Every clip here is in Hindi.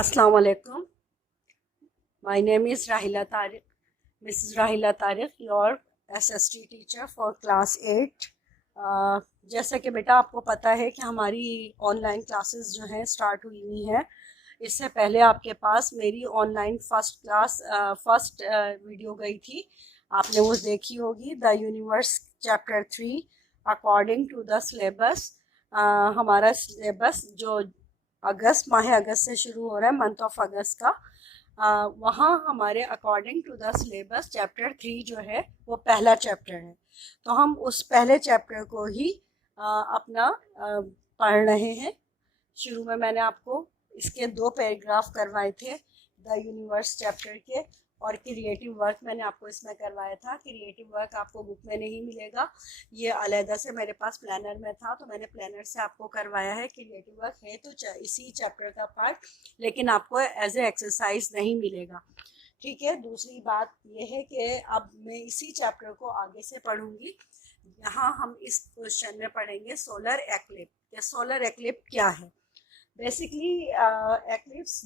Assalamu alaikum. My name is Rahila Tariq, Mrs. Rahila Tariq, your SST teacher for class 8. जैसा कि बेटा आपको पता है कि हमारी ऑनलाइन क्लासेस जो हैं स्टार्ट हुई हुई हैं। इससे पहले आपके पास मेरी ऑनलाइन फर्स्ट वीडियो गई थी, आपने वो देखी होगी, the universe chapter 3 according to the syllabus. हमारा सिलेबस जो माह अगस्त से शुरू हो रहा है, मंथ ऑफ अगस्त का, वहाँ हमारे according to the syllabus chapter 3 जो है वो पहला चैप्टर है। तो हम उस पहले चैप्टर को ही पढ़ रहे हैं। शुरू में मैंने आपको इसके 2 पैराग्राफ करवाए थे द यूनिवर्स चैप्टर के, और क्रिएटिव वर्क मैंने आपको इसमें करवाया था। क्रिएटिव वर्क आपको बुक में नहीं मिलेगा, ये अलहदा से मेरे पास प्लानर में था, तो मैंने प्लानर से आपको करवाया है। क्रिएटिव वर्क है तो इसी चैप्टर का पार्ट, लेकिन आपको एज ए एक्सरसाइज नहीं मिलेगा, ठीक है। दूसरी बात यह है कि अब मैं इसी चैप्टर को आगे से पढ़ूंगी। यहाँ हम इस क्वेश्चन में पढ़ेंगे सोलर एक्लिप्स। सोलर एक्लिप्स क्या है? बेसिकली एक्लिप्स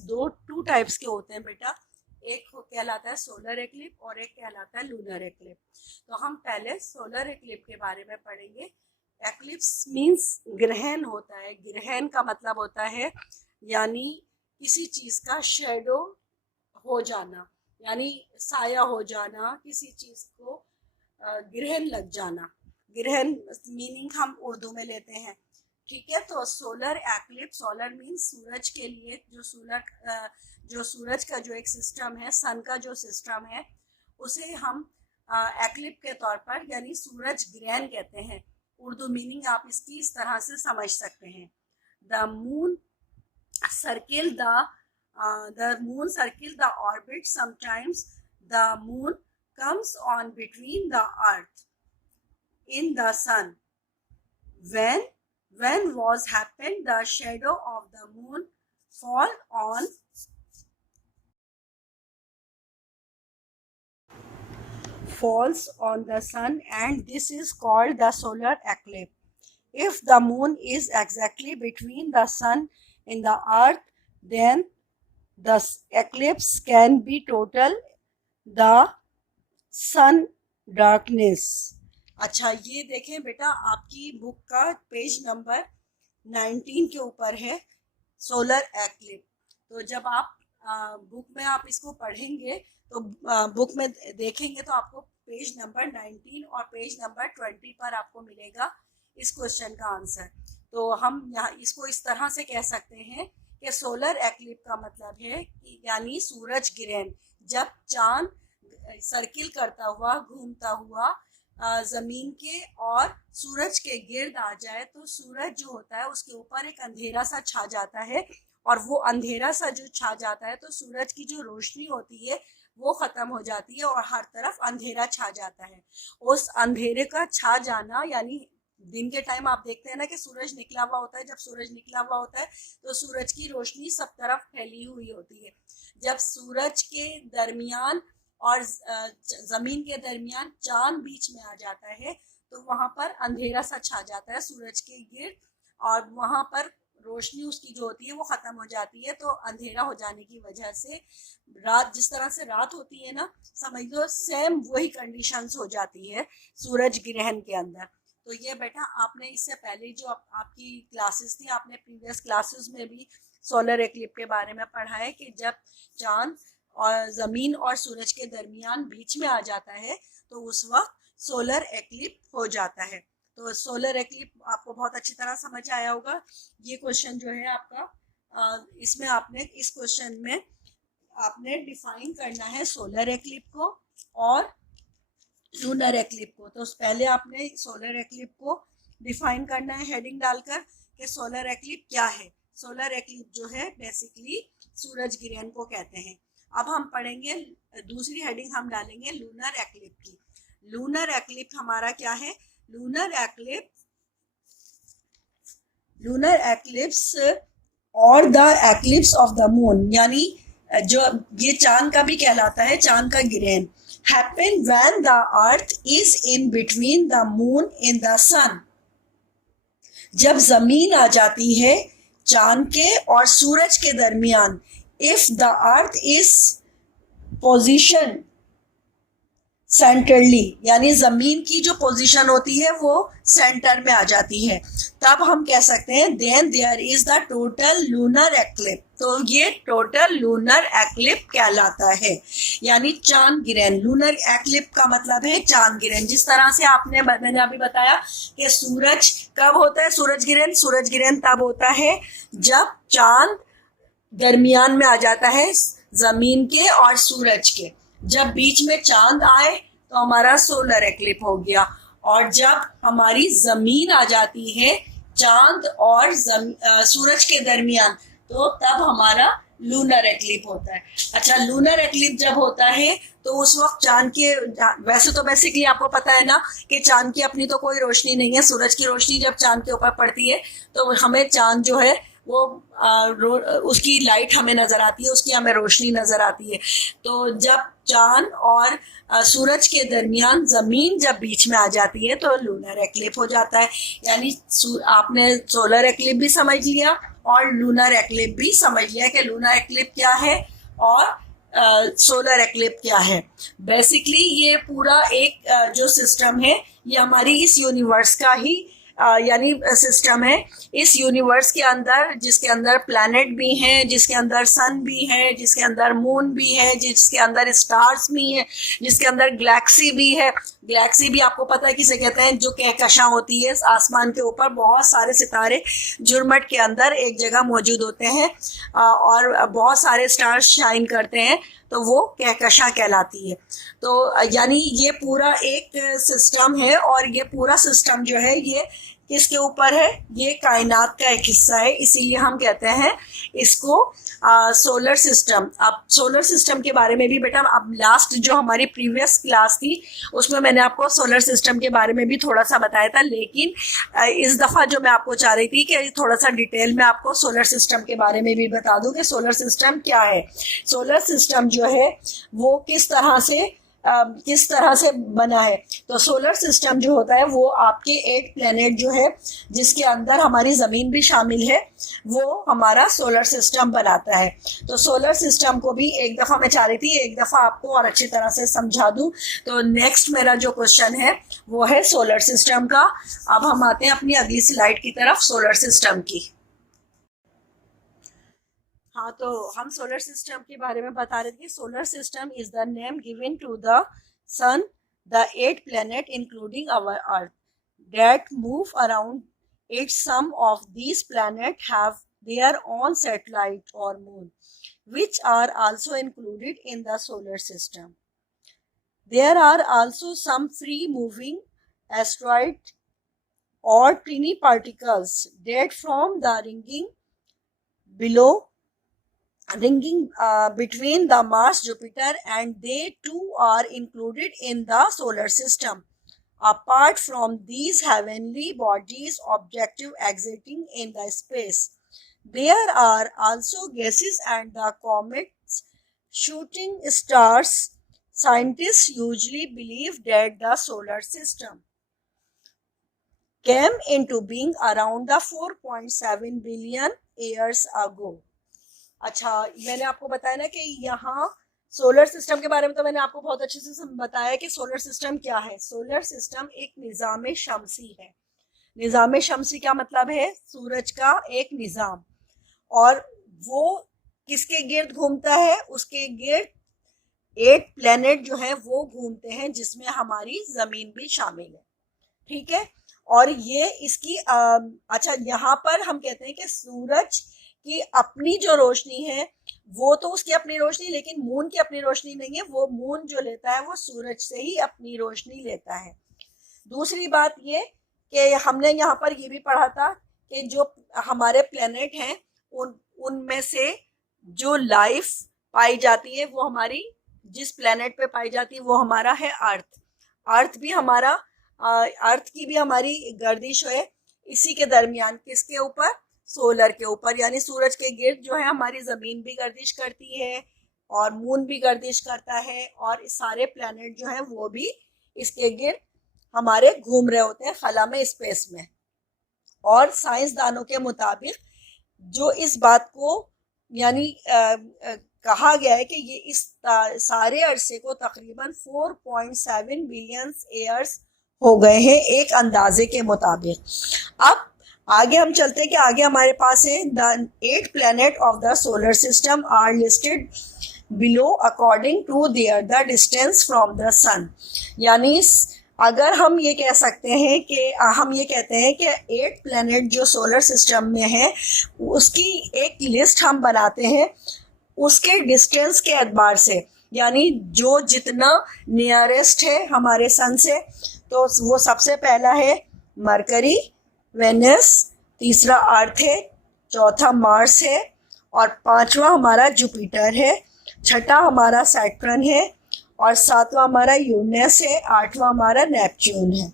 टू टाइप्स के होते हैं बेटा। एक कहलाता है सोलर एक्लिप्स और एक कहलाता है लूनर एक्लिप्स। तो हम पहले सोलर एक्लिप्स के बारे में पढ़ेंगे। एक्लिप्स मींस ग्रहण होता है। ग्रहण का मतलब होता है यानी किसी चीज का शेडो हो जाना, यानी साया हो जाना, किसी चीज को ग्रहण लग जाना। ग्रहण मीनिंग हम उर्दू में लेते हैं, ठीक है। तो सोलर एक्लिप्स, सोलर मीन्स सूरज के लिए जो सूरज का जो एक सिस्टम है, सन का जो सिस्टम है, उसे हम एक्लिप्स के तौर पर यानी सूरज ग्रहण कहते हैं। उर्दू मीनिंग आप इसकी इस तरह से समझ सकते हैं। The moon circle the orbit. Sometimes the moon comes on between the earth in the sun. When was happened, the shadow of the moon falls on the sun, and this is called the solar eclipse. If the moon is exactly between the sun and the earth, then the eclipse can be total, the sun darkness. अच्छा, ये देखें बेटा, आपकी बुक का पेज नंबर 19 के ऊपर है सोलर एक्लिप्स। तो जब आप बुक में आप इसको पढ़ेंगे तो बुक में देखेंगे तो आपको पेज नंबर 19 और पेज नंबर 20 पर आपको मिलेगा इस क्वेश्चन का आंसर। तो हम यहाँ इसको इस तरह से कह सकते हैं कि सोलर एक्लिप्स का मतलब है कि यानी सूरज ग्रहण, जब चांद सर्किल करता हुआ, घूमता हुआ जमीन के और सूरज के गिर्द आ जाए, तो सूरज जो होता है उसके ऊपर एक अंधेरा सा छा जाता है, और वो अंधेरा सा जो छा जाता है तो सूरज की जो रोशनी होती है वो खत्म हो जाती है और हर तरफ अंधेरा छा जाता है। उस अंधेरे का छा जाना यानी दिन के टाइम आप देखते हैं ना कि सूरज निकला हुआ होता है। जब सूरज निकला हुआ होता है तो सूरज की रोशनी सब तरफ फैली हुई होती है। जब सूरज के दरमियान और जमीन के दरमियान चांद बीच में आ जाता है तो वहां पर अंधेरा सा छा जाता है सूरज के गिर्द, और वहां पर रोशनी उसकी जो होती है वो खत्म हो जाती है। तो अंधेरा हो जाने की वजह से रात, जिस तरह से रात होती है ना, समझ लो सेम वही कंडीशंस हो जाती है सूरज ग्रहण के अंदर। तो ये बेटा आपने इससे पहले जो आपकी क्लासेस थी, आपने प्रीवियस क्लासेस में भी सोलर एक्लिप्स के बारे में पढ़ा है कि जब चांद और ज़मीन और सूरज के दरमियान बीच में आ जाता है तो उस वक्त सोलर एक्लिप्स हो जाता है। तो सोलर एक्लिप्स आपको बहुत अच्छी तरह समझ आया होगा। ये क्वेश्चन जो है आपका, इसमें आपने इस क्वेश्चन में आपने डिफाइन करना है सोलर एक्लिप्स को और लूनर एक्लिप्स को। तो पहले आपने सोलर एक्लिप्स को डिफाइन करना है हेडिंग डालकर कि सोलर एक्लिप्स क्या है। सोलर एक्लिप्स जो है बेसिकली सूरज ग्रहण को कहते हैं। अब हम पढ़ेंगे, दूसरी हेडिंग हम डालेंगे लूनर एक्लिप्स की। लूनर एक्लिप्स हमारा क्या है? लूनर एक्लिप्स और the eclipse of the moon, यानी जो ये चांद का भी कहलाता है, चांद का ग्रहण, happen when the earth is in between the moon and the sun. जब जमीन आ जाती है चांद के और सूरज के दरमियान, if the earth is positioned सेंटरली, यानी जमीन की जो पोजीशन होती है वो सेंटर में आ जाती है, तब हम कह सकते हैं then there is the total lunar eclipse. तो ये टोटल लूनर एक्लिप कहलाता है, यानी चांद गिरहन। लूनर एक्लिप का मतलब है चांद गिरहन। जिस तरह से मैंने अभी बताया कि सूरज कब होता है सूरज गिरहन, सूरज गिरहन तब होता है जब चांद दरमियान में आ जाता है जमीन के और सूरज के। जब बीच में चांद आए तो हमारा सोलर एक्लिप हो गया, और जब हमारी जमीन आ जाती है चांद और सूरज के दरमियान, तो तब हमारा लूनर एक्लिप होता है। अच्छा, लूनर एक्लिप जब होता है तो उस वक्त चांद के, वैसे तो बेसिकली आपको पता है ना कि चांद की अपनी तो कोई रोशनी नहीं है। सूरज की रोशनी जब चांद के ऊपर पड़ती है तो हमें चांद जो है वो उसकी लाइट हमें नजर आती है, उसकी हमें रोशनी नजर आती है। तो जब चांद और सूरज के दरमियान जमीन जब बीच में आ जाती है तो लूनर एक्लिप हो जाता है। यानी आपने सोलर एक्लिप भी समझ लिया और लूनर एक्लिप भी समझ लिया कि लूनर एक्लिप क्या है और सोलर एक्लिप क्या है। बेसिकली ये पूरा एक जो सिस्टम है ये हमारी इस यूनिवर्स का ही यानी सिस्टम है। इस यूनिवर्स के अंदर, जिसके अंदर प्लैनेट भी हैं, जिसके अंदर सन भी है, जिसके अंदर मून भी है, जिसके अंदर स्टार्स भी हैं, जिसके अंदर गैलेक्सी भी है। गैलेक्सी भी आपको पता है किसे कहते हैं, जो कहकशां होती है आसमान के ऊपर। बहुत सारे सितारे झुरमट के अंदर एक जगह मौजूद होते हैं और बहुत सारे स्टार्स शाइन करते हैं, तो वो कहकशां कहलाती है। तो यानी ये पूरा एक सिस्टम है, और ये पूरा सिस्टम जो है ये किसके ऊपर है, ये कायनात का एक हिस्सा है, इसीलिए हम कहते हैं इसको सोलर सिस्टम। अब सोलर सिस्टम के बारे में भी बेटा, अब लास्ट जो हमारी प्रीवियस क्लास थी उसमें मैंने आपको सोलर सिस्टम के बारे में भी थोड़ा सा बताया था, लेकिन इस दफ़ा जो मैं आपको चाह रही थी कि थोड़ा सा डिटेल में आपको सोलर सिस्टम के बारे में भी बता दूं कि सोलर सिस्टम क्या है। सोलर सिस्टम जो है वो किस तरह से बना है। तो सोलर सिस्टम जो होता है वो आपके 8 प्लेनेट जो है, जिसके अंदर हमारी ज़मीन भी शामिल है, वो हमारा सोलर सिस्टम बनाता है। तो सोलर सिस्टम को भी एक दफ़ा मैं चाह रही थी एक दफ़ा आपको और अच्छी तरह से समझा दूं। तो नेक्स्ट मेरा जो क्वेश्चन है वो है सोलर सिस्टम का। अब हम आते हैं अपनी अगली स्लाइड की तरफ, सोलर सिस्टम की। हाँ, तो हम सोलर सिस्टम के बारे में बता रहे थे। Solar system is the name given to the sun, the 8 planet including our earth that move around it. Some of these planets have their own satellite or moon, which are also included in the solar system. There are also some free moving asteroids or tiny particles that form the ringing between the Mars, Jupiter, and they too are included in the solar system. Apart from these heavenly bodies objective exiting in the space, there are also gases and the comets, shooting stars. Scientists usually believe that the solar system came into being around the 4.7 billion years ago. अच्छा, मैंने आपको बताया ना कि यहाँ सोलर सिस्टम के बारे में तो मैंने आपको बहुत अच्छे से बताया कि सोलर सिस्टम क्या है। सोलर सिस्टम एक निज़ाम शमसी है। निज़ाम शमसी क्या मतलब है, सूरज का एक निज़ाम, और वो किसके गिर्द घूमता है, उसके गिर्द 8 प्लेनेट जो है वो घूमते हैं, जिसमें हमारी ज़मीन भी शामिल है। ठीक है, और ये इसकी अच्छा, यहाँ पर हम कहते हैं कि सूरज की अपनी जो रोशनी है वो तो उसकी अपनी रोशनी, लेकिन मून की अपनी रोशनी नहीं है। वो मून जो लेता है वो सूरज से ही अपनी रोशनी लेता है। दूसरी बात ये कि हमने यहाँ पर ये भी पढ़ा था कि जो हमारे प्लेनेट हैं उनमें से जो लाइफ पाई जाती है वो हमारी जिस प्लेनेट पे पाई जाती है वो हमारा है अर्थ। अर्थ भी हमारा अर्थ की भी हमारी गर्दिश है इसी के दरमियान, किसके ऊपर, सोलर के ऊपर, यानी सूरज के गिर्द जो है हमारी ज़मीन भी गर्दिश करती है और मून भी गर्दिश करता है, और सारे प्लैनेट जो है वो भी इसके गिर्द हमारे घूम रहे होते हैं खला में, स्पेस में। और साइंसदानों के मुताबिक जो इस बात को यानी कहा गया है कि ये इस सारे अरसे को तकरीबन 4.7 बिलियन ईयर्स हो गए हैं एक अंदाजे के मुताबिक। अब आगे हम चलते हैं कि आगे हमारे पास है the 8 planet of the solar system are listed below according to their the distance from the sun. यानी अगर हम ये कह सकते हैं कि हम ये कहते हैं कि 8 प्लैनेट जो सोलर सिस्टम में है उसकी एक लिस्ट हम बनाते हैं उसके डिस्टेंस के एतबार से, यानी जो जितना नियरेस्ट है हमारे सन से। तो वो सबसे पहला है मरकरी, वेनस, तीसरा अर्थ है, चौथा मार्स है और पांचवा हमारा जुपिटर है, छठा हमारा सैटर्न है और सातवां हमारा यूरेनस है, आठवां हमारा नेपच्यून है।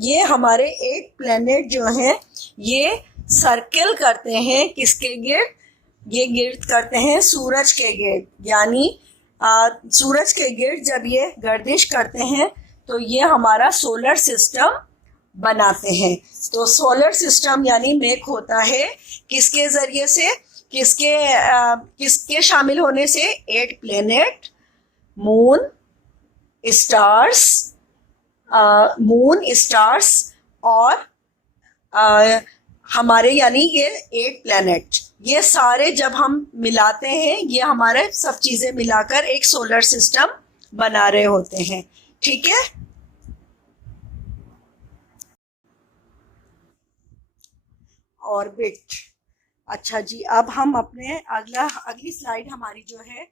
ये हमारे 8 प्लैनेट जो हैं ये सर्किल करते हैं किसके गिर्द? ये गिर्द करते हैं सूरज के गिर्द। यानी सूरज के गिर्द जब ये गर्दिश करते हैं तो ये हमारा सोलर सिस्टम बनाते हैं। तो सोलर सिस्टम यानी मेक होता है किसके जरिए से? किसके शामिल होने से? 8 प्लैनेट, मून, स्टार्स और हमारे यानी ये 8 प्लैनेट, ये सारे जब हम मिलाते हैं ये हमारे सब चीजें मिलाकर एक सोलर सिस्टम बना रहे होते हैं। ठीक है। ऑर्बिट। अच्छा जी, अब हम अपने अगली स्लाइड हमारी जो है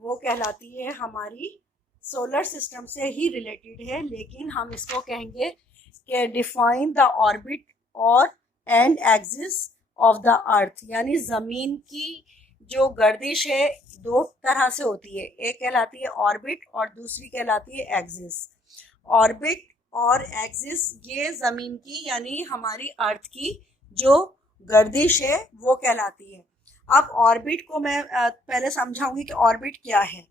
वो कहलाती है हमारी सोलर सिस्टम से ही रिलेटेड है, लेकिन हम इसको कहेंगे कि डिफाइन द ऑर्बिट और and axis of the earth. यानी ज़मीन की जो गर्दिश है दो तरह से होती है, एक कहलाती है ऑर्बिट और दूसरी कहलाती है एक्सिस। ऑर्बिट और एक्सिस ये ज़मीन की यानी हमारी अर्थ की जो गर्दिश है वो कहलाती है। अब ऑर्बिट को मैं पहले समझाऊंगी कि ऑर्बिट क्या है।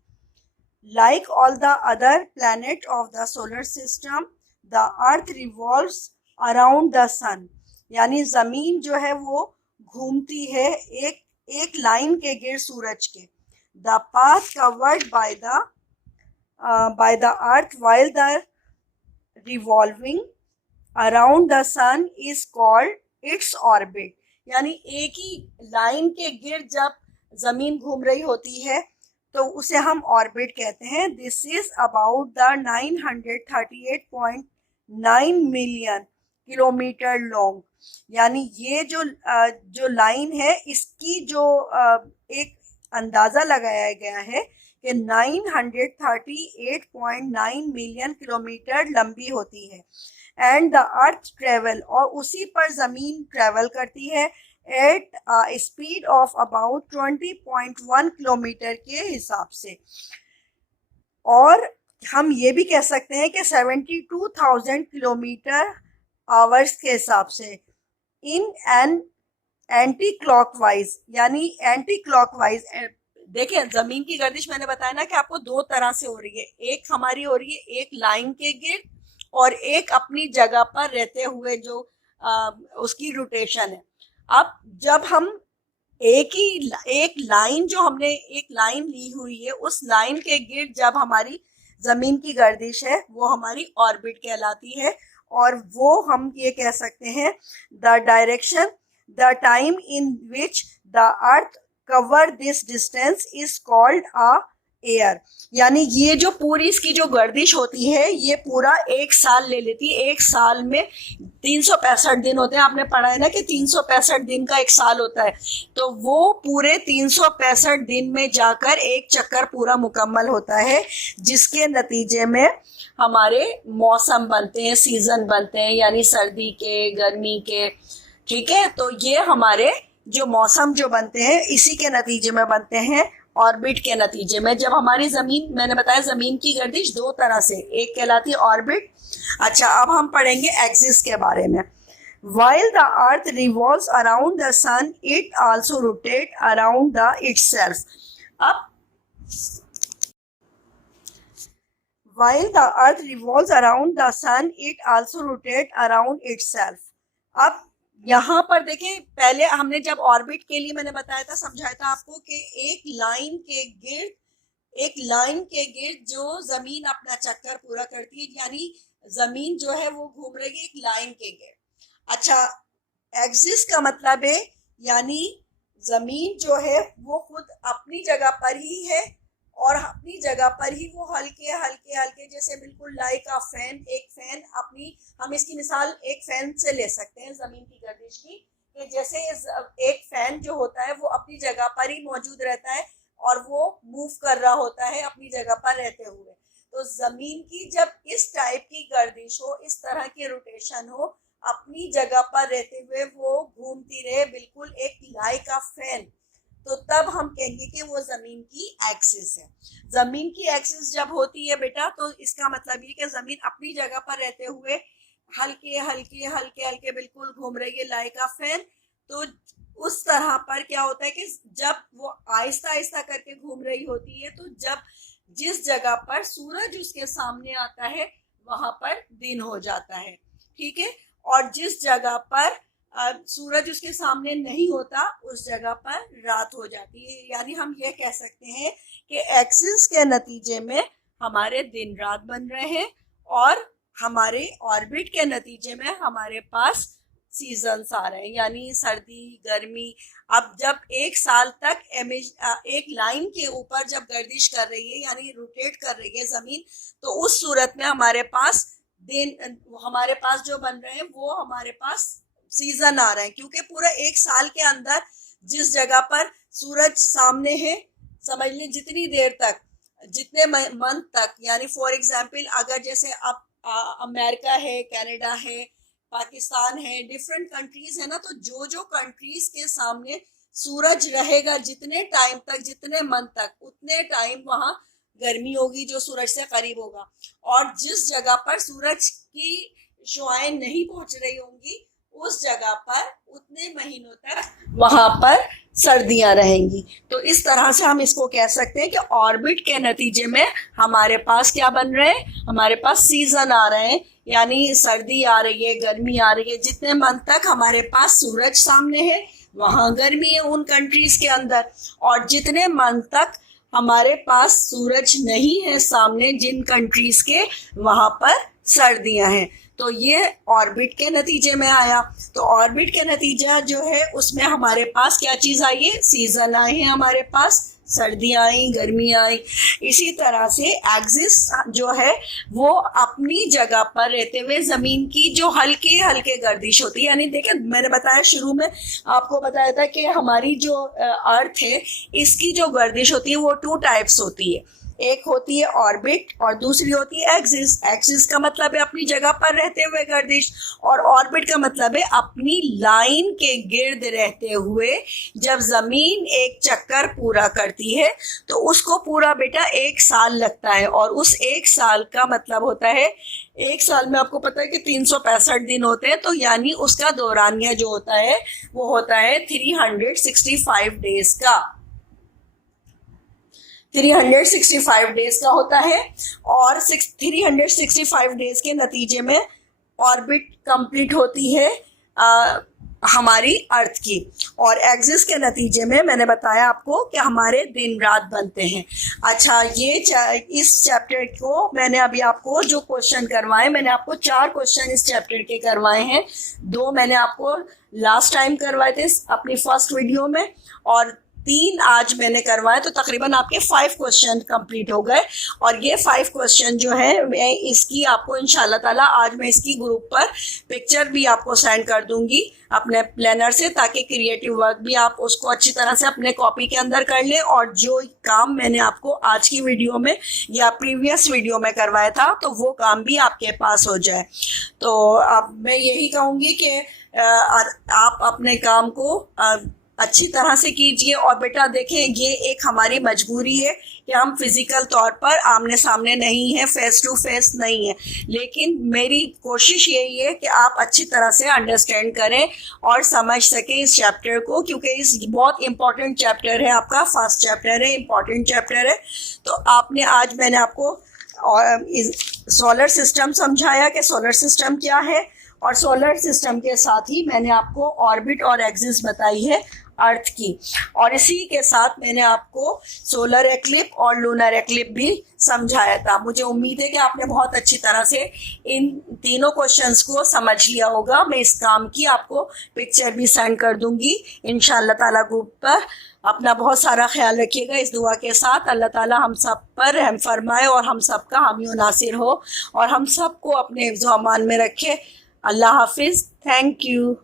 Like all the other planets of the solar system, the earth revolves around the sun. यानी ज़मीन जो है वो घूमती है एक लाइन के गिर्द सूरज के। The path covered by the earth while the revolving around the sun is called its orbit. यानी एक ही लाइन के गिर्द जब ज़मीन घूम रही होती है तो उसे हम ऑर्बिट कहते हैं। This is about the 938.9 million kilometre long. यानी ये जो लाइन है इसकी जो एक अंदाज़ा लगाया गया है कि 938.9 मिलियन किलोमीटर लंबी होती है। एंड द अर्थ ट्रेवल, और उसी पर ज़मीन ट्रेवल करती है at speed of about 20.1 kilometre के हिसाब से। और हम ये भी कह सकते हैं कि 72,000 किलोमीटर आवर्स के हिसाब से इन एन एंटी क्लॉकवाइज। यानी एंटी क्लॉकवाइज, देखें ज़मीन की गर्दिश मैंने बताया ना कि आपको दो तरह से हो रही है, एक हमारी हो रही है एक लाइन के गिर्द और एक अपनी जगह पर रहते हुए जो उसकी रोटेशन है। अब जब हम एक लाइन जो हमने एक लाइन ली हुई है उस लाइन के गिर्द जब हमारी ज़मीन की गर्दिश है वो हमारी ऑर्बिट कहलाती है। और वो हम ये कह सकते हैं the direction the time in which the earth cover this distance is called a air. यानी ये जो पूरी इसकी जो गर्दिश होती है ये पूरा एक साल ले लेती है। एक साल में 365 दिन होते हैं, आपने पढ़ा है ना कि 365 दिन का एक साल होता है। तो वो पूरे 365 दिन में जाकर एक चक्कर पूरा मुकम्मल होता है, जिसके नतीजे में हमारे मौसम बनते हैं, सीजन बनते हैं, यानी सर्दी के, गर्मी के। ठीक है, तो ये हमारे जो मौसम जो बनते हैं इसी के नतीजे में बनते हैं, ऑर्बिट के नतीजे में। जब हमारी ज़मीन, मैंने बताया ज़मीन की गर्दिश दो तरह से, एक कहलाती है ऑर्बिट। अच्छा, अब हम पढ़ेंगे एक्सिस के बारे में। While the earth revolves around the sun, it also rotates around itself. अब While the earth revolves around the sun, it also rotates around itself. अब यहाँ पर देखें, पहले हमने जब ऑर्बिट के लिए मैंने बताया था, समझाया था आपको कि एक लाइन के गिर्द जो जमीन अपना चक्कर पूरा करती है, यानी जमीन जो है वो घूम रही है एक लाइन के गिर्द। अच्छा, एक्सिस का मतलब है यानी जमीन जो है वो खुद अपनी जगह पर ही है और अपनी जगह पर ही वो हल्के हल्के हल्के, जैसे बिल्कुल लाइक अ फैन, एक फैन अपनी, हम इसकी मिसाल एक फैन से ले सकते हैं जमीन की गर्दिश की, कि जैसे एक फैन जो होता है वो अपनी जगह पर ही मौजूद रहता है और वो मूव कर रहा होता है अपनी जगह पर रहते हुए। तो जमीन की जब इस टाइप की गर्दिश हो, इस तरह की रोटेशन हो, अपनी जगह पर रहते हुए वो घूमती रहे बिल्कुल एक लाइक अ फैन, तो तब हम कहेंगे कि वो जमीन की एक्सिस है। जमीन की एक्सिस जब होती है बेटा, तो इसका मतलब ये कि जमीन अपनी जगह पर रहते हुए हल्के हल्के हल्के हल्के बिल्कुल घूम रही है लाइक अ फैन। तो उस तरह पर क्या होता है कि जब वो आहिस्ता आहिस्ता करके घूम रही होती है, तो जब जिस जगह पर सूरज उसके सामने आता है वहां पर दिन हो जाता है, ठीक है, और जिस जगह पर सूरज उसके सामने नहीं होता उस जगह पर रात हो जाती है। यानी हम ये कह सकते हैं कि एक्सिस के नतीजे में हमारे दिन रात बन रहे हैं और हमारे ऑर्बिट के नतीजे में हमारे पास सीजन्स आ रहे हैं, यानी सर्दी गर्मी। अब जब एक साल तक एक लाइन के ऊपर जब गर्दिश कर रही है यानी रोटेट कर रही है जमीन, तो उस सूरत में हमारे पास दिन, हमारे पास जो बन रहे हैं वो हमारे पास सीजन आ रहे हैं, क्योंकि पूरा एक साल के अंदर जिस जगह पर सूरज सामने है, समझ लें जितनी देर तक, जितने मंथ तक, यानी फॉर एग्जाम्पल अगर जैसे अब अमेरिका है, कनाडा है, पाकिस्तान है, डिफरेंट कंट्रीज है ना, तो जो जो कंट्रीज के सामने सूरज रहेगा जितने टाइम तक, जितने मंथ तक, उतने टाइम वहां गर्मी होगी जो सूरज से करीब होगा। और जिस जगह पर सूरज की शुआएं नहीं पहुंच रही होंगी उस जगह पर उतने महीनों तक वहां पर सर्दियां रहेंगी। तो इस तरह से हम इसको कह सकते हैं कि ऑर्बिट के नतीजे में हमारे पास क्या बन रहे हैं, हमारे पास सीजन आ रहे हैं, यानी सर्दी आ रही है, गर्मी आ रही है। जितने मंथ तक हमारे पास सूरज सामने है वहां गर्मी है उन कंट्रीज के अंदर, और जितने मंथ तक हमारे पास सूरज नहीं है सामने जिन कंट्रीज के, वहां पर सर्दियां हैं। तो ये ऑर्बिट के नतीजे में आया। तो ऑर्बिट के नतीजा जो है उसमें हमारे पास क्या चीज आई है, सीजन आए हैं हमारे पास, सर्दियां आई, गर्मी आई। इसी तरह से एक्सिस जो है वो अपनी जगह पर रहते हुए जमीन की जो हल्के हल्के गर्दिश होती है, यानी देखिए मैंने बताया शुरू में आपको बताया था कि हमारी जो अर्थ है इसकी जो गर्दिश होती है वो 2 टाइप्स होती है, एक होती है ऑर्बिट और दूसरी होती है एक्सिस। एक्सिस का मतलब है अपनी जगह पर रहते हुए गर्दिश, और ऑर्बिट का मतलब है अपनी लाइन के गिर्द रहते हुए जब जमीन एक चक्कर पूरा करती है तो उसको पूरा बेटा 1 साल लगता है। और उस 1 साल का मतलब होता है, 1 साल में आपको पता है कि 365 दिन होते हैं, तो यानी उसका दौरानिया जो होता है वो होता है 365 डेज का, 365 डेज का होता है। और 365 डेज के नतीजे में ऑर्बिट कंप्लीट होती है हमारी अर्थ की, और एक्सिस के नतीजे में मैंने बताया आपको कि हमारे दिन रात बनते हैं। अच्छा, ये इस चैप्टर को मैंने अभी आपको जो क्वेश्चन करवाए, मैंने आपको 4 क्वेश्चन इस चैप्टर के करवाए हैं। 2 मैंने आपको लास्ट टाइम करवाए थे अपनी फर्स्ट वीडियो में, और 3 आज मैंने करवाए, तो तकरीबन आपके 5 क्वेश्चन कंप्लीट हो गए। और ये 5 क्वेश्चन जो है मैं इसकी आपको इंशाल्लाह ताला आज मैं इसकी ग्रुप पर पिक्चर भी आपको सेंड कर दूंगी अपने प्लानर से, ताकि क्रिएटिव वर्क भी आप उसको अच्छी तरह से अपने कॉपी के अंदर कर लें, और जो काम मैंने आपको आज की वीडियो में या प्रीवियस वीडियो में करवाया था तो वो काम भी आपके पास हो जाए। तो अब मैं यही कहूँगी कि आप अपने काम को अच्छी तरह से कीजिए। और बेटा देखें, ये एक हमारी मजबूरी है कि हम फिजिकल तौर पर आमने सामने नहीं है, फेस टू फेस नहीं है, लेकिन मेरी कोशिश यही है कि आप अच्छी तरह से अंडरस्टैंड करें और समझ सकें इस चैप्टर को, क्योंकि इस बहुत इंपॉर्टेंट चैप्टर है, आपका फर्स्ट चैप्टर है, इंपॉर्टेंट चैप्टर है। तो आपने आज मैंने आपको सोलर सिस्टम समझाया कि सोलर सिस्टम क्या है, और सोलर सिस्टम के साथ ही मैंने आपको ऑर्बिट और एक्सिस बताई है अर्थ की, और इसी के साथ मैंने आपको सोलर एक्लिप और लूनर एक्लिप भी समझाया था। मुझे उम्मीद है कि आपने बहुत अच्छी तरह से इन तीनों क्वेश्चंस को समझ लिया होगा। मैं इस काम की आपको पिक्चर भी सेंड कर दूंगी इंशाअल्लाह ताला ग्रुप पर। अपना बहुत सारा ख्याल रखिएगा इस दुआ के साथ। अल्लाह ताला हम सब पर रहम फरमाए और हम सब का हामी व नासिर हो और हम सब को अपने हिफ्ज़ व अमान में रखे। अल्लाह हाफिज़। Thank you.